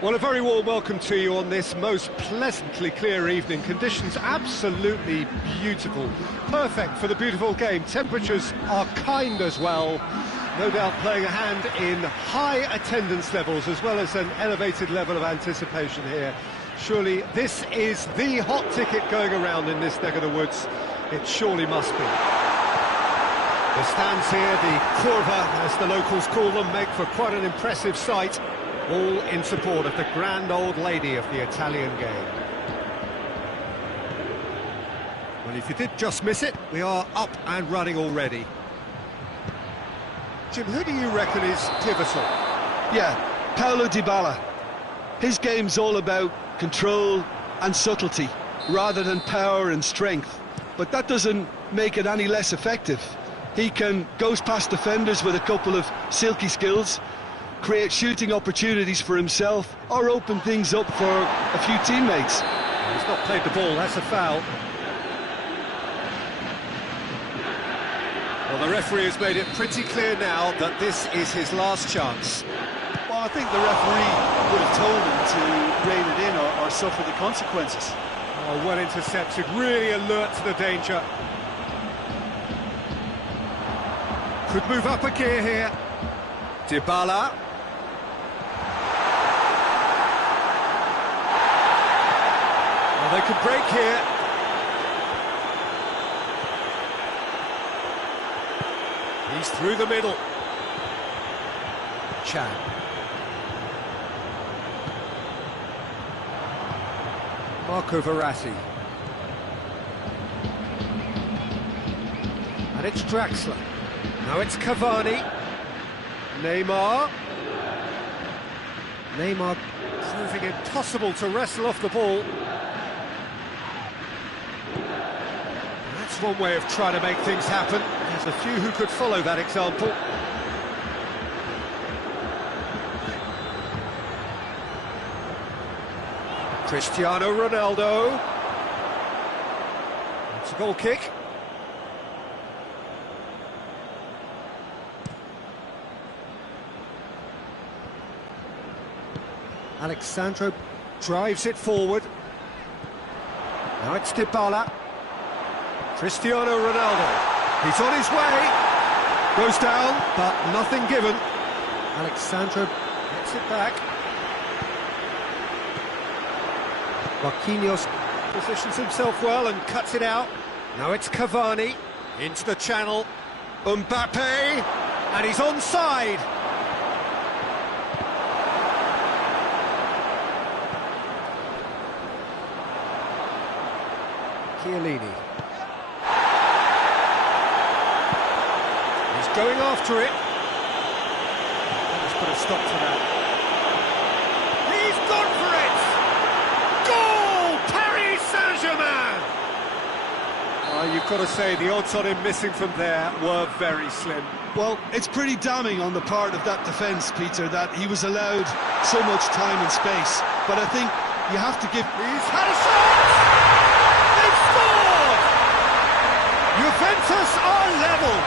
Well, a very warm welcome to you on this most pleasantly clear evening. Conditions absolutely beautiful. Perfect for the beautiful game. Temperatures are kind as well. No doubt playing a hand in high attendance levels as well as an elevated level of anticipation here. Surely this is the hot ticket going around in this neck of the woods. It surely must be. The stands here, the curva, as the locals call them, make for quite an impressive sight. All in support of the grand old lady of the Italian game. Well, if you did just miss it, we are up and running already. Jim, who do you reckon is pivotal? Yeah, Paulo Dybala. His game's all about control and subtlety, rather than power and strength. But that doesn't make it any less effective. He can go past defenders with a couple of silky skills, create shooting opportunities for himself, or open things up for a few teammates. He's not played the ball, that's a foul. Well, the referee has made it pretty clear now that this is his last chance. Well, I think the referee would have told him to rein it in or suffer the consequences. Oh, well intercepted, really alert to the danger. Could move up a gear here. Dybala. Well, they could break here. He's through the middle. Chan. Marco Verratti. And it's Draxler. Now it's Cavani. Neymar proving impossible to wrestle off the ball. That's one way of trying to make things happen. There's a few who could follow that example. Cristiano Ronaldo. It's a goal kick. Alexandro drives it forward. Now it's Dybala. Cristiano Ronaldo. He's on his way. Goes down, but nothing given. Alexandro gets it back. Marquinhos positions himself well and cuts it out. Now it's Cavani. Into the channel. Mbappe. And he's onside. Chiellini. He's going after it. Let's put a stop to that. He's gone for it! Goal! Paris Saint-Germain! You've got to say, the odds on him missing from there were very slim. Well, it's pretty damning on the part of that defence, Peter, that he was allowed so much time and space. But I think you have to give... He's had a shot! They've scored! Juventus are level.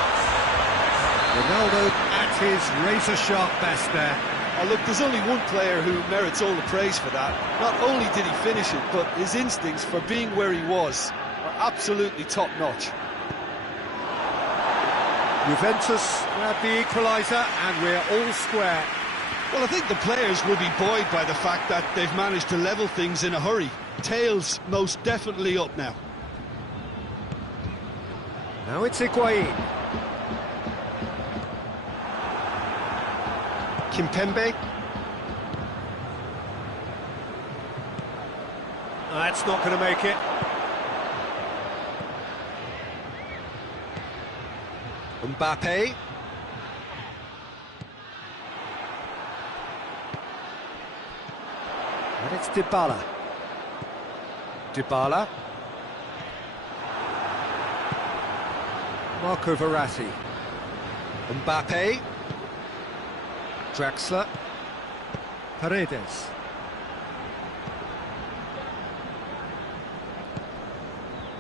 Ronaldo at his razor-sharp best there. Oh, look, there's only one player who merits all the praise for that. Not only did he finish it, but his instincts for being where he was are absolutely top-notch. Juventus grab the equaliser, and we're all square. Well, I think the players will be buoyed by the fact that they've managed to level things in a hurry. Tails most definitely up now. Now it's Higuain. Kimpembe. That's not going to make it. Mbappe. And it's Dybala. Dybala. Marco Verratti. Mbappe. Draxler. Paredes.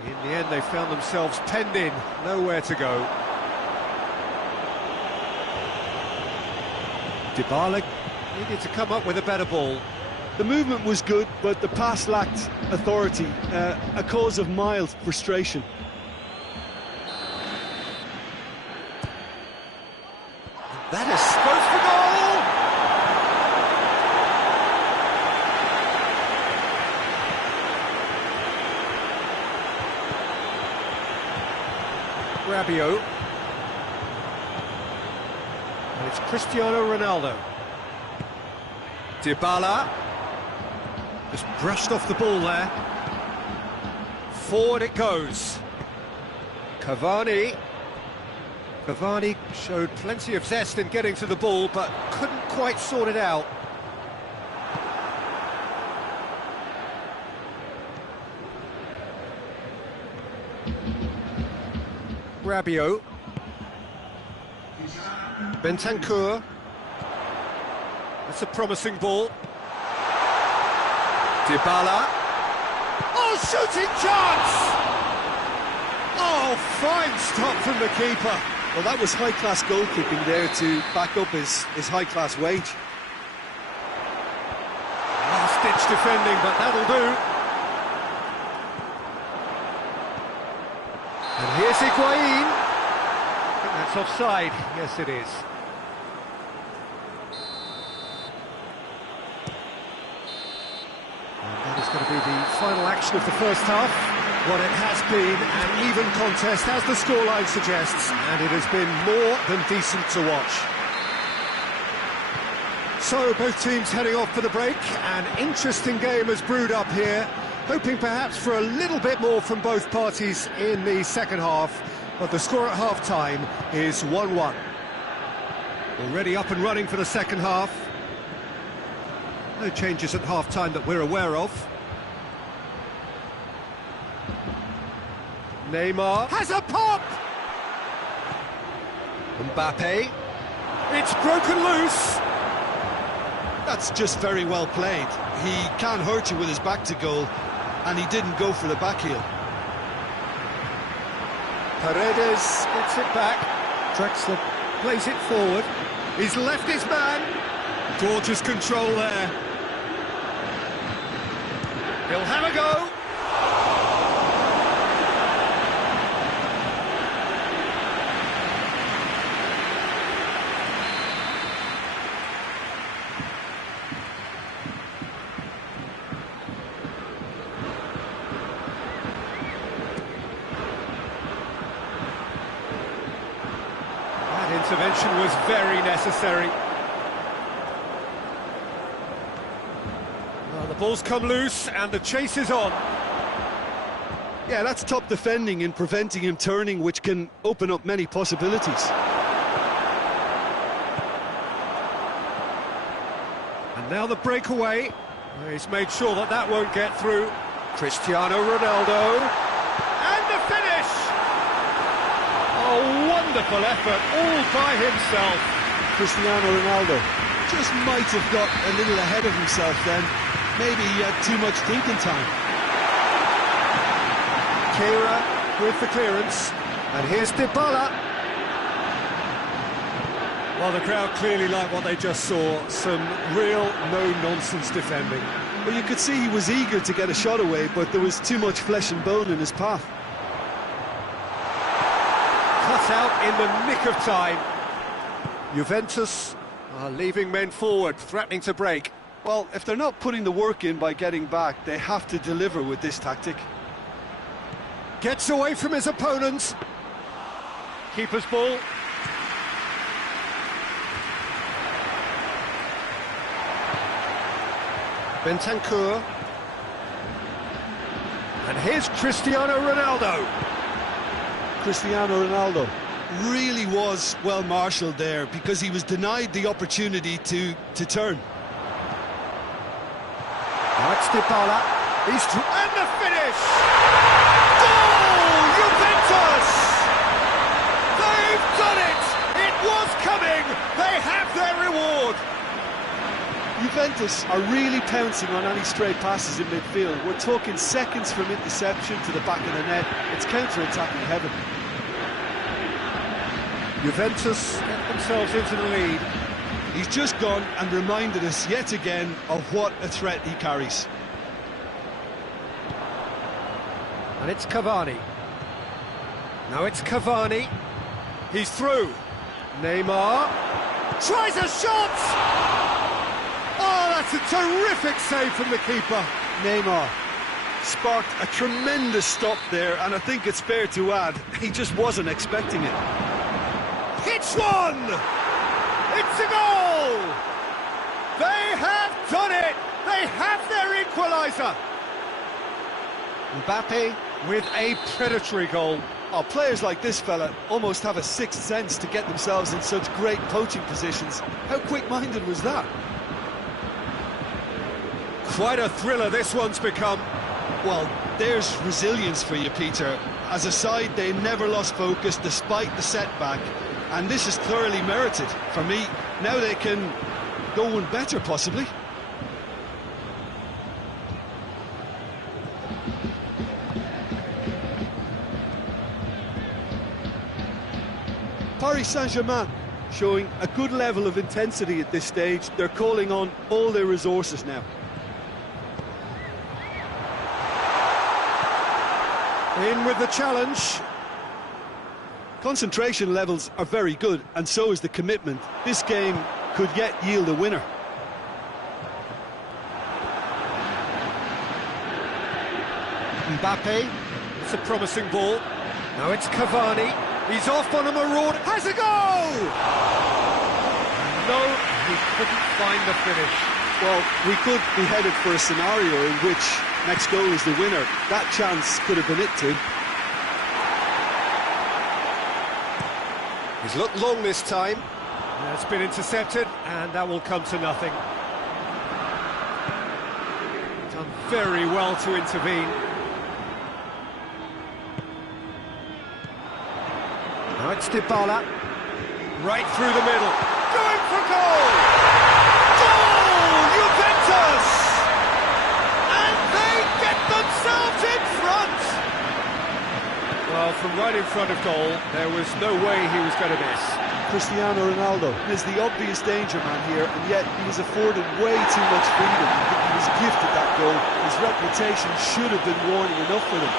In the end, they found themselves penned in, nowhere to go. Dybala needed to come up with a better ball. The movement was good, but the pass lacked authority, a cause of mild frustration. That is supposed for goal! Rabiot. And it's Cristiano Ronaldo. Dybala. Just brushed off the ball there. Forward it goes. Cavani. Cavani showed plenty of zest in getting to the ball, but couldn't quite sort it out. Rabiot. Bentancur. That's a promising ball. Dybala. Oh, shooting chance! Oh, fine stop from the keeper. Well, that was high-class goalkeeping there to back up his high-class wage. Last-ditch defending, but that'll do. And here's Higuain. I think that's offside. Yes, it is. And that is going to be the final action of the first half. What it has been an even contest, as the scoreline suggests, and it has been more than decent to watch. So, both teams heading off for the break. An interesting game has brewed up here, hoping perhaps for a little bit more from both parties in the second half, but the score at half-time is 1-1. Already up and running for the second half. No changes at half-time that we're aware of. Neymar has a pop! Mbappe. It's broken loose. That's just very well played. He can hurt you with his back to goal, and he didn't go for the back heel. Paredes gets it back. Drexler plays it forward. He's left his man. Gorgeous control there. He'll have a go. Intervention was very necessary. Well, the ball's come loose and the chase is on. Yeah, that's top defending in preventing him turning, which can open up many possibilities. And now the breakaway. He's made sure that that won't get through. Cristiano Ronaldo. And the finish! A wonderful effort, all by himself. Cristiano Ronaldo just might have got a little ahead of himself then. Maybe he had too much thinking time. Kira with the clearance. And here's Dybala. Well, the crowd clearly liked what they just saw. Some real no-nonsense defending. Well, you could see he was eager to get a shot away, but there was too much flesh and bone in his path. Cut out in the nick of time. Juventus are leaving men forward, threatening to break. Well, if they're not putting the work in by getting back, they have to deliver with this tactic. Gets away from his opponents. Keeper's ball. Bentancur. And here's Cristiano Ronaldo. Cristiano Ronaldo really was well marshalled there because he was denied the opportunity to turn. Now it's Dybala. And the finish! Goal! Juventus! They've done it! It was coming! They have their reward! Juventus are really pouncing on any stray passes in midfield. We're talking seconds from interception to the back of the net. It's counter-attacking heaven. Juventus get themselves into the lead. He's just gone and reminded us yet again of what a threat he carries. And it's Cavani. Now it's Cavani. He's through. Neymar tries a shot! Oh, that's a terrific save from the keeper. Neymar sparked a tremendous stop there, and I think it's fair to add, he just wasn't expecting it. Hits one! It's a goal! They have done it! They have their equaliser! Mbappe with a predatory goal. Oh, players like this fella almost have a sixth sense to get themselves in such great poaching positions. How quick-minded was that? Quite a thriller this one's become. Well, there's resilience for you, Peter. As a side, they never lost focus despite the setback, and this is thoroughly merited. For me, now they can go one better, possibly. Paris Saint-Germain showing a good level of intensity at this stage. They're calling on all their resources now. In with the challenge. Concentration levels are very good, and so is the commitment. This game could yet yield a winner. Mbappe, it's a promising ball. Now it's Cavani. He's off on a maraud. Has a goal! No, he couldn't find the finish. Well, we could be headed for a scenario in which next goal is the winner. That chance could have been it too. He's looked long this time. It's been intercepted, and that will come to nothing. Done very well to intervene. Now it's Dybala. Right through the middle. Going for goal! Goal! Juventus! And they get themselves in front! Well, from right in front of goal, there was no way he was going to miss. Cristiano Ronaldo is the obvious danger man here, and yet he was afforded way too much freedom. I think he was gifted that goal. His reputation should have been warning enough for him.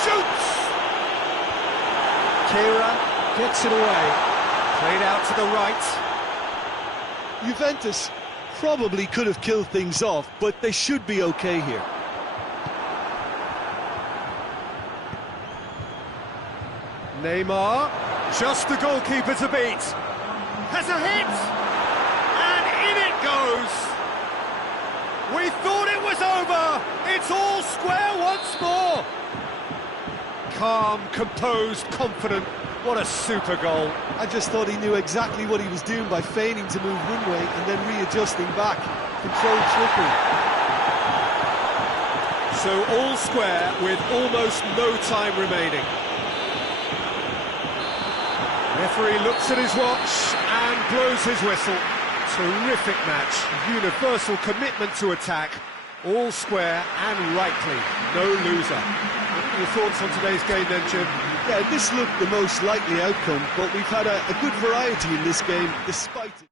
Shoots! Kira gets it away. Played out to the right. Juventus probably could have killed things off, but they should be okay here. Neymar, just the goalkeeper to beat. Has a hit! And in it goes! We thought it was over! It's all square once more! Calm, composed, confident. What a super goal. I just thought he knew exactly what he was doing by feigning to move one way and then readjusting back. Controlled trickery. So all square with almost no time remaining. Referee looks at his watch and blows his whistle. Terrific match, universal commitment to attack, all square and rightly, no loser. What are your thoughts on today's game then, Jim? Yeah, this looked the most likely outcome, but we've had a good variety in this game, despite it.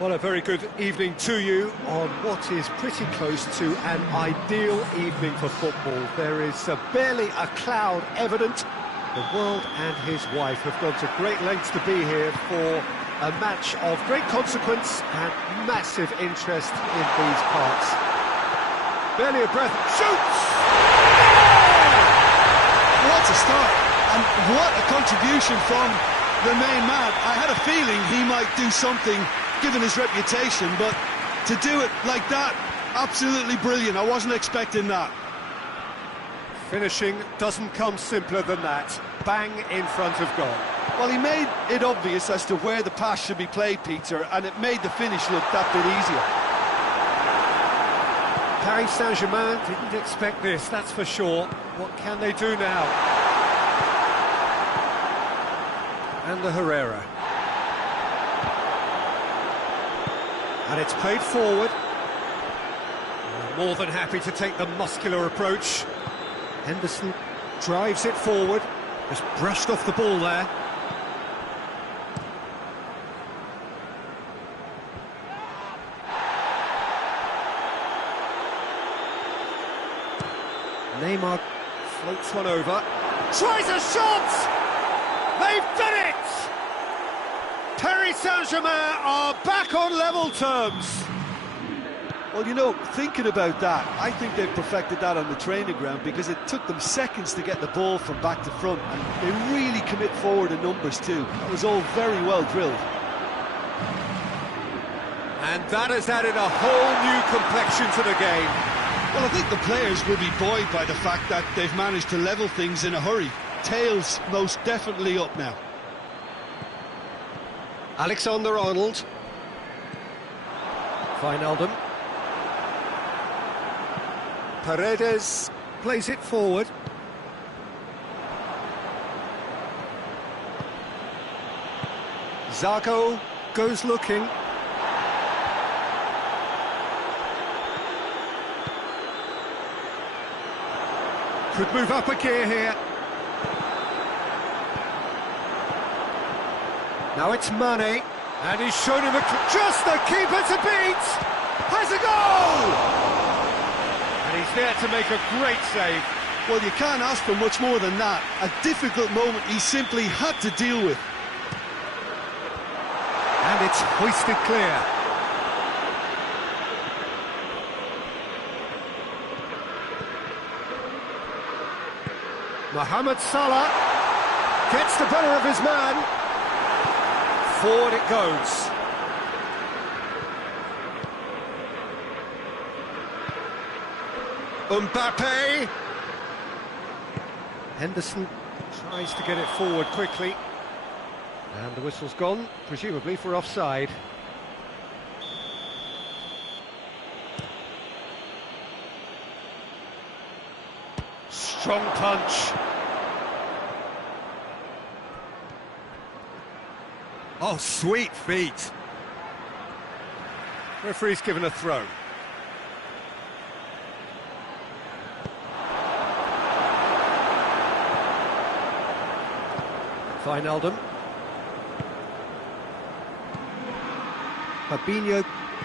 Well, a very good evening to you on what is pretty close to an ideal evening for football. There is barely a cloud evident. The world and his wife have gone to great lengths to be here for a match of great consequence and massive interest in these parts. Barely a breath, shoots! What a start, and what a contribution from the main man. I had a feeling he might do something given his reputation, but to do it like that, absolutely brilliant. I wasn't expecting that. Finishing doesn't come simpler than that. Bang in front of goal. Well, he made it obvious as to where the pass should be played, Peter, and it made the finish look that bit easier. Paris Saint-Germain didn't expect this, that's for sure. What can they do now? And the Herrera. And it's played forward. More than happy to take the muscular approach. Henderson drives it forward. Just brushed off the ball there. Neymar floats one over. Tries a shot! They've done it! Paris Saint-Germain are back on level terms. Well, you know, thinking about that, I think they've perfected that on the training ground because it took them seconds to get the ball from back to front, and they really commit forward in numbers too. That was all very well drilled. And that has added a whole new complexion to the game. Well, I think the players will be buoyed by the fact that they've managed to level things in a hurry. Tails most definitely up now. Alexander-Arnold. Wijnaldum. Paredes plays it forward. Zarco goes looking. Could move up a gear here. Now it's Mane, and he's shown him just the keeper to beat! Has a goal! And he's there to make a great save. Well, you can't ask for much more than that. A difficult moment he simply had to deal with. And it's hoisted clear. Mohamed Salah gets the better of his man. Forward it goes. Mbappe. Henderson tries to get it forward quickly. And the whistle's gone, presumably for offside. Strong punch. Oh, sweet feet. Referee's given a throw. Wijnaldum. Fabinho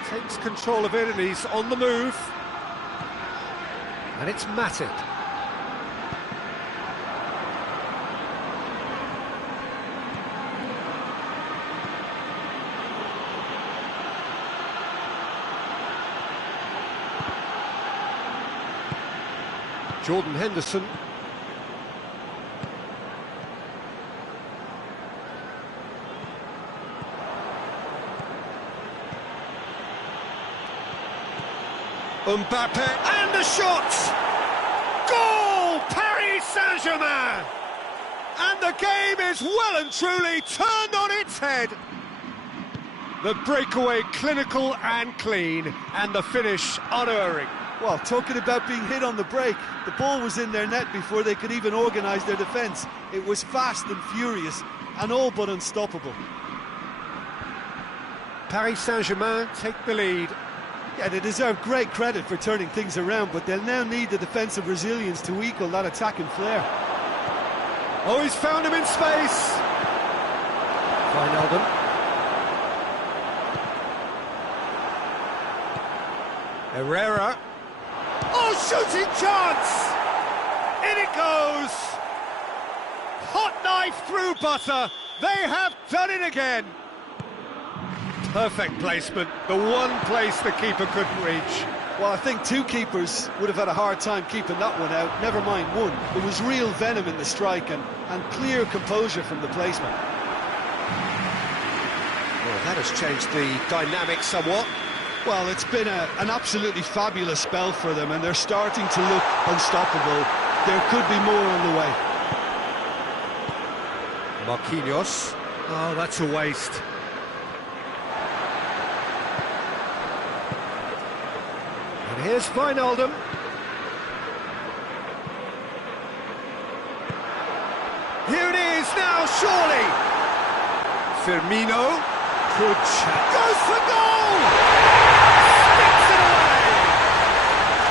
takes control of it and he's on the move. And it's Matip. Jordan Henderson. Mbappe, and the shot! Goal! Paris Saint-Germain! And the game is well and truly turned on its head. The breakaway clinical and clean, and the finish unerring. Well, talking about being hit on the break, the ball was in their net before they could even organise their defence. It was fast and furious, and all but unstoppable. Paris Saint-Germain take the lead. Yeah, they deserve great credit for turning things around, but they'll now need the defensive resilience to equal that attacking flair. Oh, he's found him in space. Wijnaldum. Herrera. Oh, shooting chance! In it goes! Hot knife through butter. They have done it again. Perfect placement. The one place the keeper couldn't reach. Well, I think two keepers would have had a hard time keeping that one out, never mind one. There was real venom in the strike and clear composure from the placement. Well, that has changed the dynamic somewhat. Well, it's been an absolutely fabulous spell for them, and they're starting to look unstoppable. There could be more on the way. Marquinhos. Oh, that's a waste. And here's Wijnaldum. Here it is now, surely. Firmino. Good shot. Goes for goal! Sticks it away!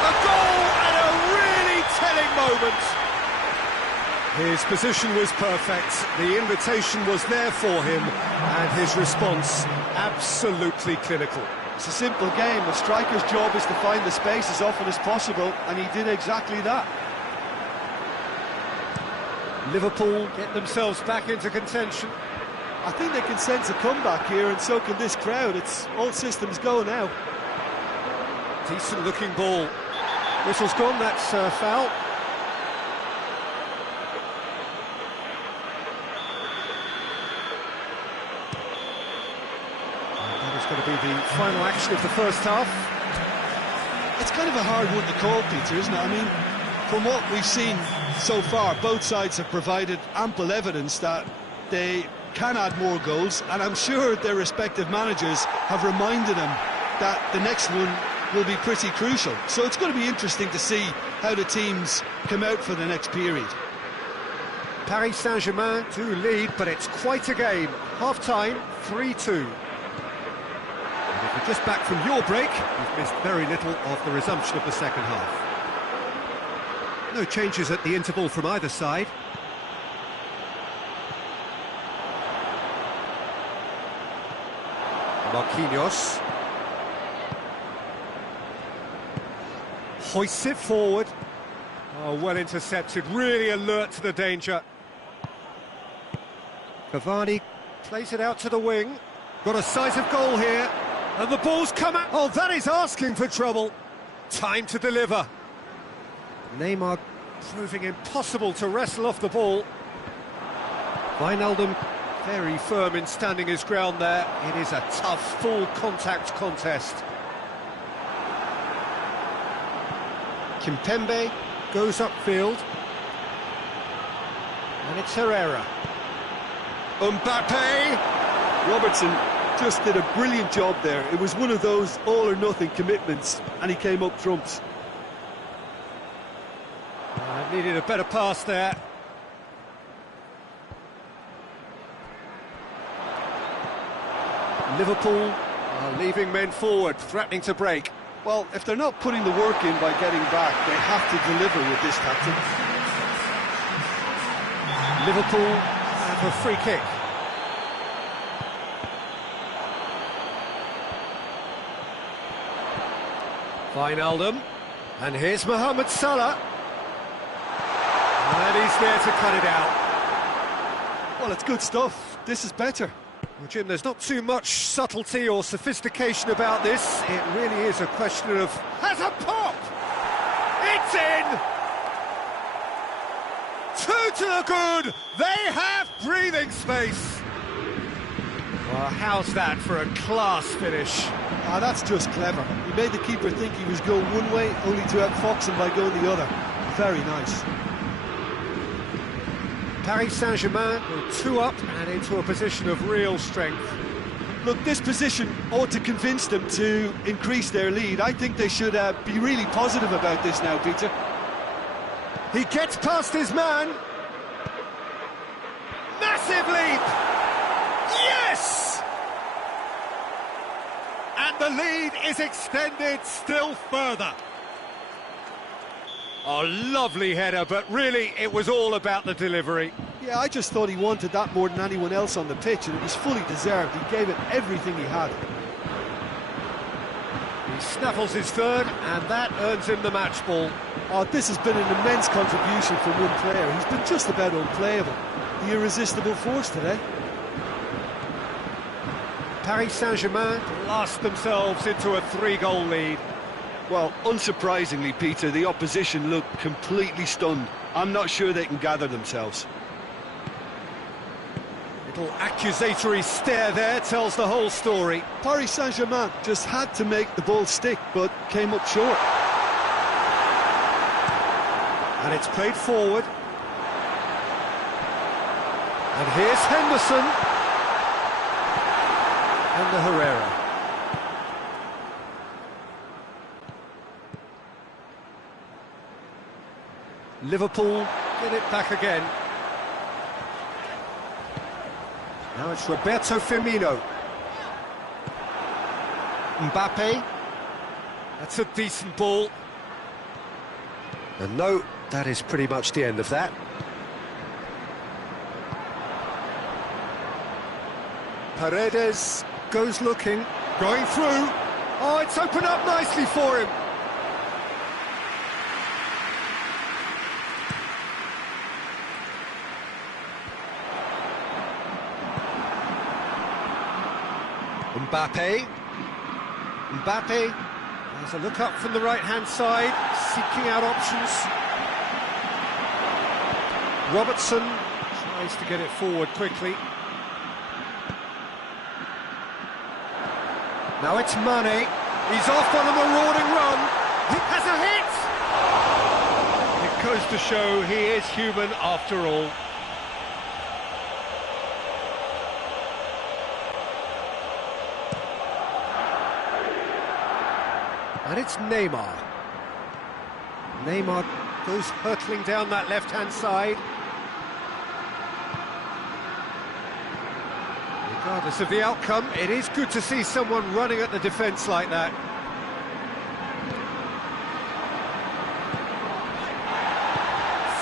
A goal at a really telling moment. His position was perfect, the invitation was there for him, and his response absolutely clinical. It's a simple game. A striker's job is to find the space as often as possible, and he did exactly that. Liverpool get themselves back into contention. I think they can sense a comeback here, and so can this crowd. It's all systems go now. Decent looking ball. Whistle's gone, that's foul. And that is going to be the final action of the first half. It's kind of a hard one to call, Peter, isn't it? I mean, from what we've seen so far, both sides have provided ample evidence that they can add more goals, and I'm sure their respective managers have reminded them that the next one will be pretty crucial. So it's going to be interesting to see how the teams come out for the next period. Paris Saint-Germain do lead, but it's quite a game. Half-time, 3-2. And if you're just back from your break, you've missed very little of the resumption of the second half. No changes at the interval from either side. Marquinhos hoists it forward. Oh, well intercepted, really alert to the danger. Cavani plays it out to the wing. Got a sight of goal here, and the ball's come out. Oh, that is asking for trouble. Time to deliver. Neymar proving impossible to wrestle off the ball. Wijnaldum very firm in standing his ground there. It is a tough, full-contact contest. Kimpembe goes upfield. And it's Herrera. Mbappe! Robertson just did a brilliant job there. It was one of those all-or-nothing commitments, and he came up trumps. Needed a better pass there. Liverpool are leaving men forward, threatening to break. Well, if they're not putting the work in by getting back, they have to deliver with this tactic. Liverpool have a free kick. Wijnaldum, and here's Mohamed Salah. And he's there to cut it out. Well, it's good stuff. This is better. Well, Jim, there's not too much subtlety or sophistication about this. It really is a question of... Has a pop! It's in! Two to the good! They have breathing space! Well, how's that for a class finish? Ah, that's just clever. He made the keeper think he was going one way, only to outfox him by going the other. Very nice. Paris Saint-Germain go 2 up and into a position of real strength. Look, this position ought to convince them to increase their lead. I think they should be really positive about this now, Peter. He gets past his man. Massive leap! Yes! And the lead is extended still further. Oh, lovely header, but really it was all about the delivery. Yeah, I just thought he wanted that more than anyone else on the pitch, and it was fully deserved. He gave it everything he had. He snaffles his third, and that earns him the match ball. Oh, this has been an immense contribution from one player. He's been just about unplayable. The irresistible force today. Paris Saint-Germain blast themselves into a 3-goal lead. Well, unsurprisingly, Peter, the opposition look completely stunned. I'm not sure they can gather themselves. Little accusatory stare there tells the whole story. Paris Saint-Germain just had to make the ball stick, but came up short. And it's played forward. And here's Henderson. And the Herrera. Liverpool get it back again. Now it's Roberto Firmino. Mbappe. That's a decent ball. And no, that is pretty much the end of that. Paredes goes looking, going through. Oh, it's opened up nicely for him. Mbappe. Mbappe has a look up from the right-hand side, seeking out options. Robertson tries to get it forward quickly. Now it's Mane. He's off on a marauding run. He has a hit! It goes to show he is human after all. And it's Neymar. Neymar goes hurtling down that left-hand side. Regardless of the outcome, it is good to see someone running at the defence like that.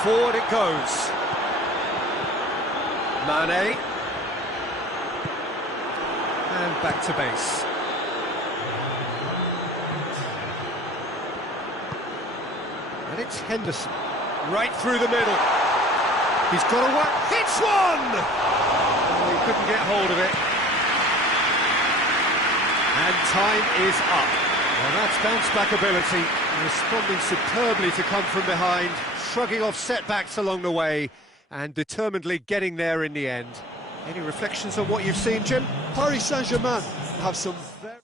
Forward it goes. Mane. And back to base. And it's Henderson, right through the middle. He's got a one, hits one! Oh, he couldn't get hold of it. And time is up. Well, that's bounce-back ability, responding superbly to come from behind, shrugging off setbacks along the way, and determinedly getting there in the end. Any reflections on what you've seen, Jim? Paris Saint-Germain have some very...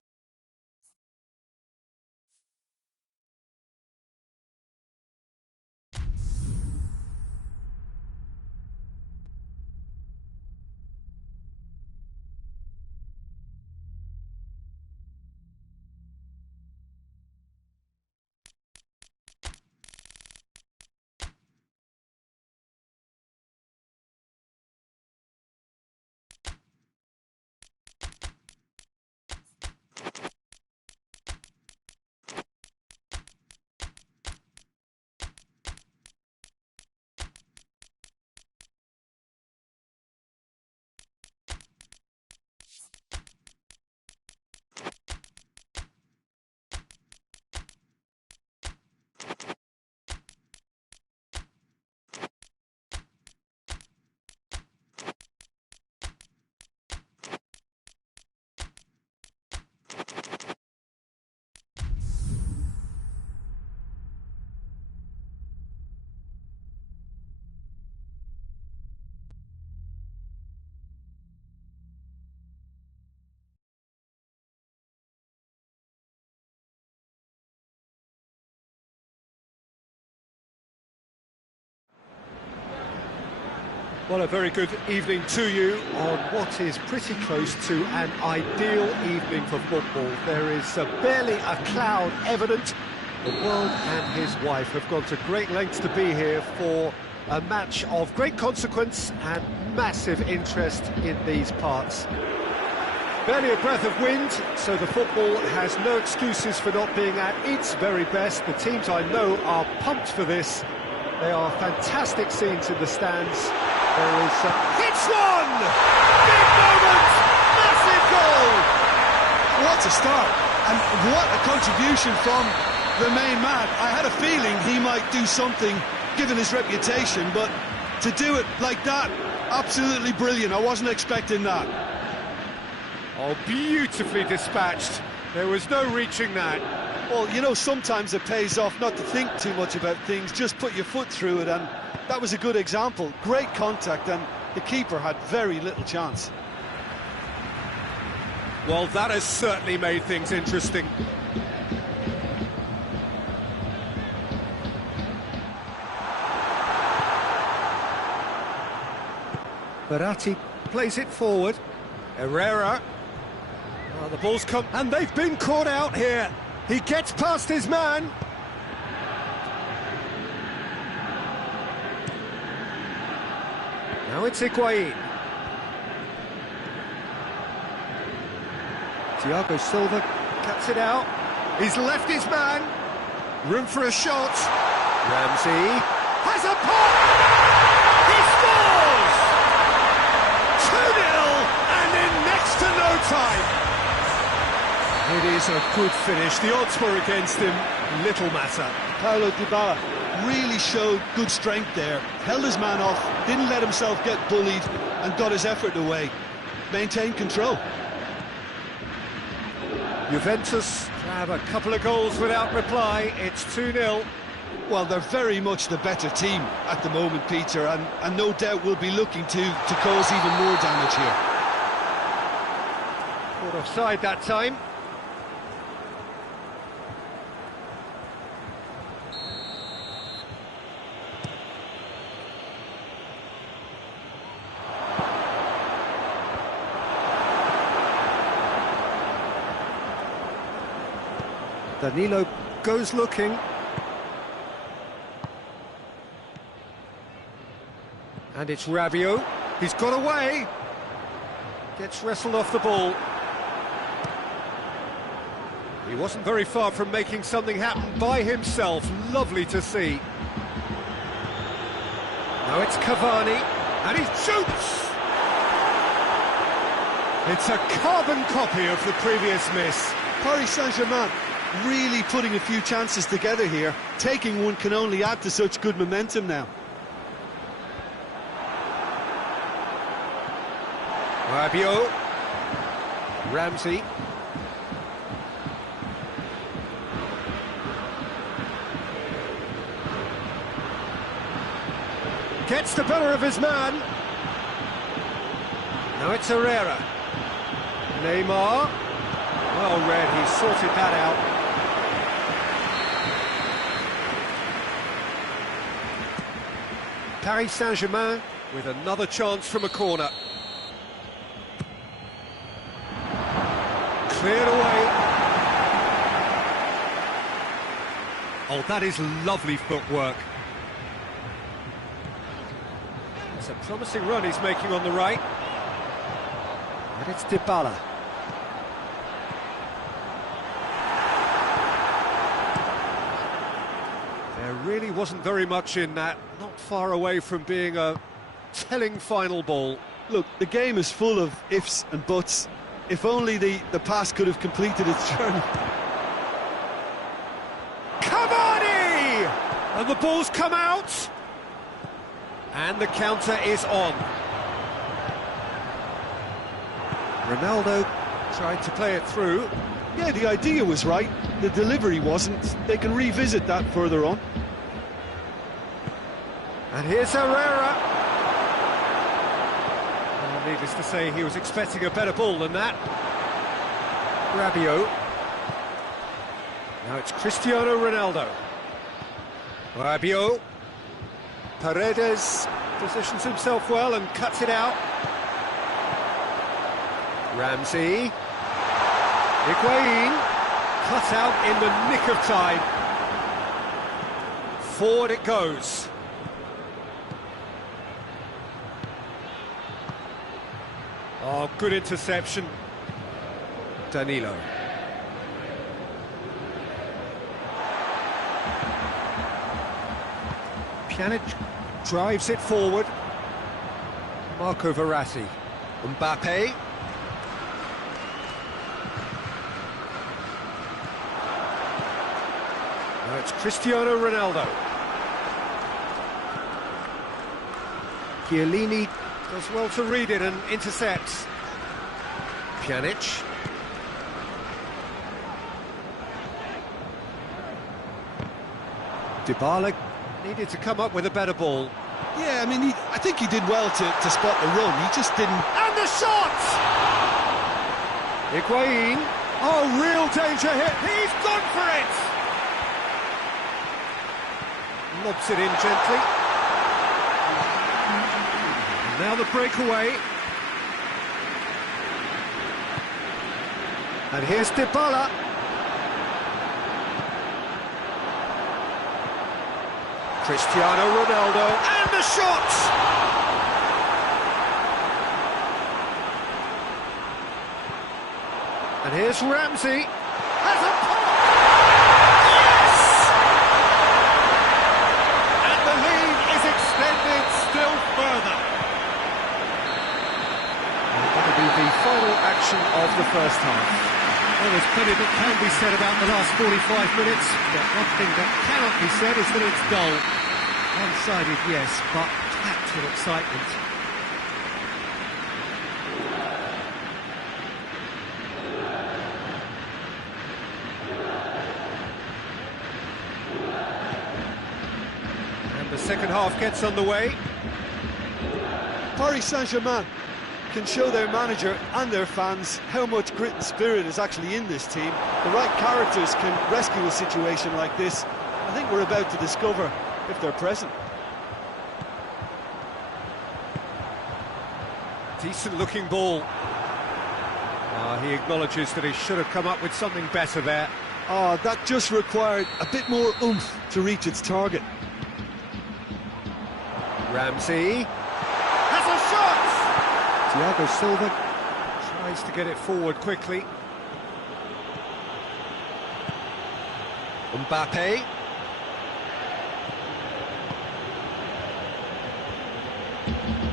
Well, a very good evening to you on what is pretty close to an ideal evening for football. There is barely a cloud evident. The world and his wife have gone to great lengths to be here for a match of great consequence and massive interest in these parts. Barely a breath of wind, so the football has no excuses for not being at its very best. The teams I know are pumped for this. They are fantastic scenes in the stands. There is hits one! Big moment! Massive goal! What a start! And what a contribution from the main man. I had a feeling he might do something, given his reputation, but to do it like that, absolutely brilliant. I wasn't expecting that. Oh, beautifully dispatched. There was no reaching that. Well, you know, sometimes it pays off not to think too much about things, just put your foot through it, and that was a good example. Great contact, and the keeper had very little chance. Well, that has certainly made things interesting. Verratti plays it forward. Herrera. Oh, the ball's come, and they've been caught out here. He gets past his man. Now it's Higuain. Thiago Silva cuts it out. He's left his man. Room for a shot. Ramsey has a pop. He scores! 2-0 and in next to no time. It is a good finish. The odds were against him. Little matter. Paulo Dybala really showed good strength there. Held his man off, didn't let himself get bullied, and got his effort away. Maintained control. Juventus have a couple of goals without reply. It's 2-0. Well, they're very much the better team at the moment, Peter, and no doubt will be looking to cause even more damage here. Caught offside that time. Danilo goes looking. And it's Rabiot. He's got away. Gets wrestled off the ball. He wasn't very far from making something happen by himself. Lovely to see. Now it's Cavani. And he shoots! It's a carbon copy of the previous miss. Paris Saint-Germain really putting a few chances together here. Taking one can only add to such good momentum now. Rabiot. Ramsey. Gets the better of his man. Now it's Herrera. Neymar. Well read, he sorted that out. Paris Saint-Germain with another chance from a corner. Cleared away. Oh, that is lovely footwork. It's a promising run he's making on the right. And it's Dybala. There really wasn't very much in that, not far away from being a telling final ball. Look, the game is full of ifs and buts. If only the pass could have completed its journey. Cavani! And the ball's come out. And the counter is on. Ronaldo tried to play it through. Yeah, the idea was right. The delivery wasn't. They can revisit that further on. And here's Herrera. Well, needless to say, he was expecting a better ball than that. Rabiot. Now it's Cristiano Ronaldo. Rabiot. Paredes positions himself well and cuts it out. Ramsey. Higuain. Cut out in the nick of time. Forward it goes. Oh, good interception. Danilo. Pjanic drives it forward. Marco Verratti. Mbappe. It's Cristiano Ronaldo. Chiellini does well to read it and intercepts. Pjanic. Dybala needed to come up with a better ball. Yeah, I mean, I think he did well to spot the run. He just didn't... And the shot! Higuain. Oh, real danger here. He's gone for it! Lobs it in gently. And now the breakaway. And here's Dybala. Cristiano Ronaldo, and the shot! And here's Ramsey, has a pop! Yes! And the lead is extended still further. And that'll be the final action of the first half. Well, there's plenty that can be said about the last 45 minutes, but one thing that cannot be said is that it's dull. One-sided, yes, but packed with excitement. And the second half gets underway. Paris Saint-Germain can show their manager and their fans how much grit and spirit is actually in this team. The right characters can rescue a situation like this. I think we're about to discover if they're present. Decent looking ball. He acknowledges that he should have come up with something better there. That just required a bit more oomph to reach its target. Ramsey has a shot! Thiago Silva tries to get it forward quickly. Mbappe.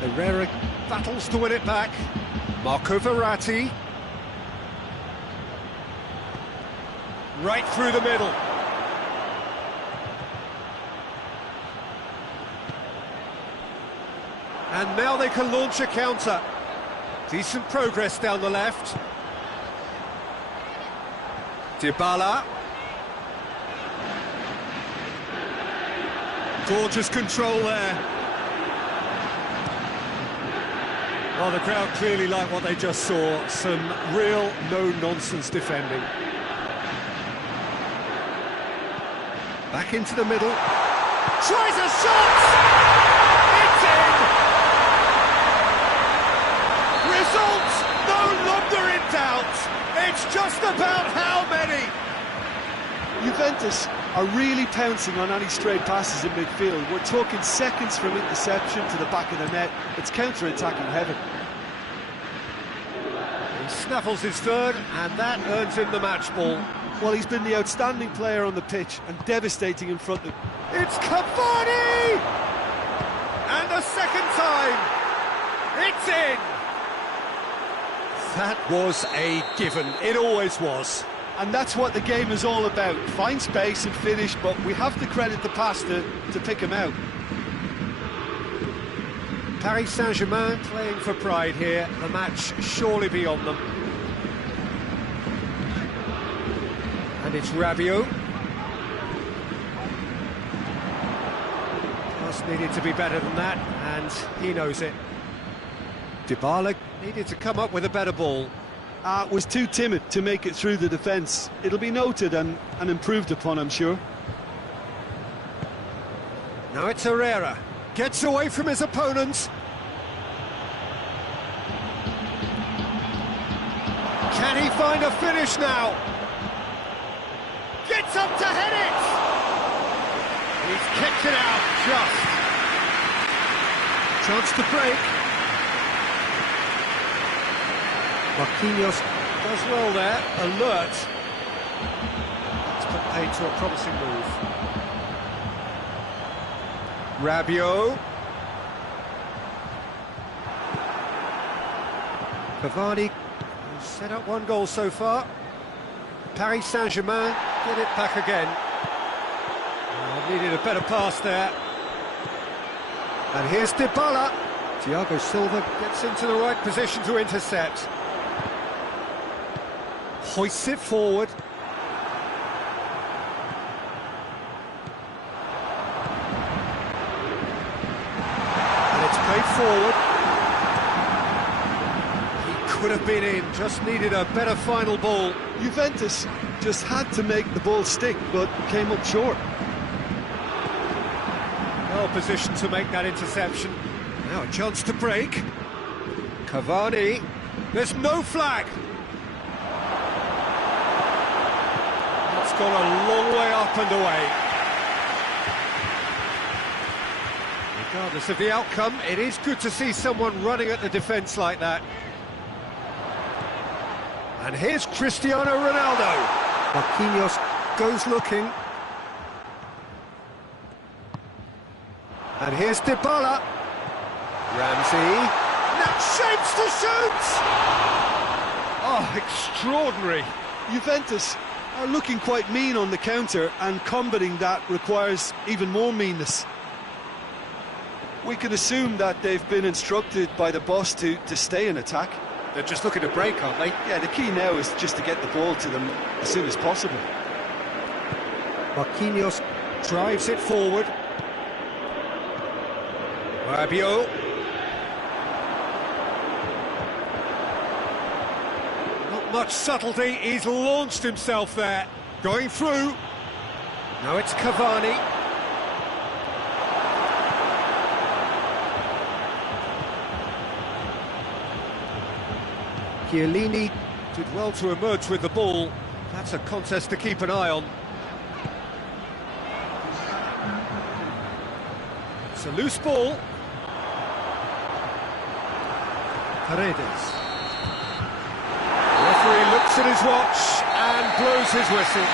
Herrera battles to win it back. Marco Verratti. Right through the middle. And now they can launch a counter. Decent progress down the left. Dybala. Gorgeous control there. Well, the crowd clearly like what they just saw. Some real no-nonsense defending. Back into the middle. Tries a shot! It's in! Results no longer in doubt. It's just about how many. Juventus are really pouncing on any straight passes in midfield. We're talking seconds from interception to the back of the net. It's counter-attacking heaven. He snaffles his third, and that earns him the match ball. Well, he's been the outstanding player on the pitch and devastating in front of... It's Cavani! And a second time, it's in! That was a given, it always was. And that's what the game is all about. Find space and finish, but we have to credit the pass to pick him out. Paris Saint-Germain playing for pride here, the match surely beyond them. And it's Rabiot. Pass needed to be better than that, and he knows it. Dybala needed to come up with a better ball. Was too timid to make it through the defence. It'll be noted and improved upon, I'm sure. Now it's Herrera. Gets away from his opponents. Can he find a finish now? Gets up to head it! He's kicked it out, just. Chance to break. Marquinhos does well there, alert. It's put paid to a promising move. Rabiot. Cavani has set up one goal so far. Paris Saint-Germain get it back again. Needed a better pass there. And here's Dybala. Thiago Silva gets into the right position to intercept. Hoists it forward. And it's played forward. He could have been in, just needed a better final ball. Juventus just had to make the ball stick, but came up short. Well positioned to make that interception. Now a chance to break. Cavani. There's no flag. It's gone a long way up and away. Regardless of the outcome, it is good to see someone running at the defence like that. And here's Cristiano Ronaldo. Marquinhos goes looking. And here's Dybala. Ramsey. Now shapes to shoot! Oh, extraordinary. Juventus are looking quite mean on the counter, and combating that requires even more meanness. We can assume that they've been instructed by the boss to stay in attack. They're just looking to break, aren't they? Yeah, the key now is just to get the ball to them as soon as possible. Marquinhos drives it forward. Rabiot. Not much subtlety, he's launched himself there. Going through. Now it's Cavani. Chiellini did well to emerge with the ball. That's a contest to keep an eye on. It's a loose ball. Paredes. The referee looks at his watch and blows his whistle.